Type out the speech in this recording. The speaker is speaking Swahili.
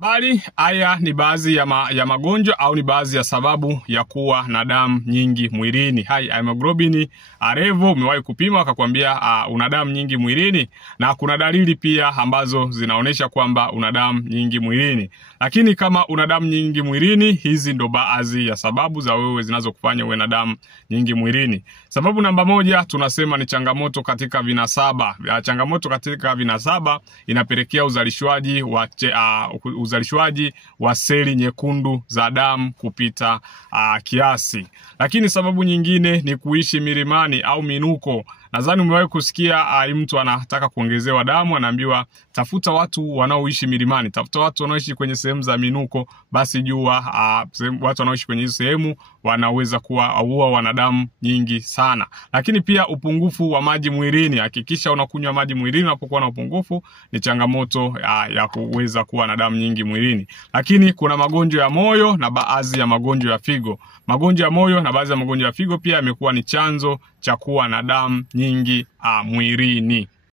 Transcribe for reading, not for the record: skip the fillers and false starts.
Habari, haya ni baadhi ya magonjwa au ni baadhi ya sababu ya kuwa na damu nyingi mwilini. Hai, hemoglobin level umewahi kupima wakakwambia una damu nyingi mwilini, na kuna dalili pia ambazo zinaonesha kwamba una damu nyingi mwilini. Lakini kama una damu nyingi mwilini, hizi ndo baadhi ya sababu za wewe zinazokufanya uwe na damu nyingi mwilini. Sababu namba moja tunasema ni changamoto katika vinasaba. Changamoto katika vinasaba inapelekea uzalishwaji wa seli nyekundu za damu kupita kiasi. Lakini sababu nyingine ni kuishi milimani au minuko. Nadhani umewahi kusikia mtu anataka kuongezewa damu anaambiwa tafuta watu wanaoishi milimani, tafuta watu wanaoishi kwenye sehemu za minuko, basi jua watu wanaoishi kwenye hizo sehemu wanaweza kuwa huwa wana damu nyingi sana. Lakini pia upungufu wa maji mwilini, hakikisha unakunywa maji mwilini. Unapokuwa na upungufu ni changamoto ya kuweza kuwa na damu nyingi mwilini. Lakini kuna magonjwa ya moyo na baadhi ya magonjwa ya figo. Magonjwa ya moyo na baadhi ya magonjwa ya figo pia yamekuwa ni chanzo cha kuwa na damu nyingi mwilini.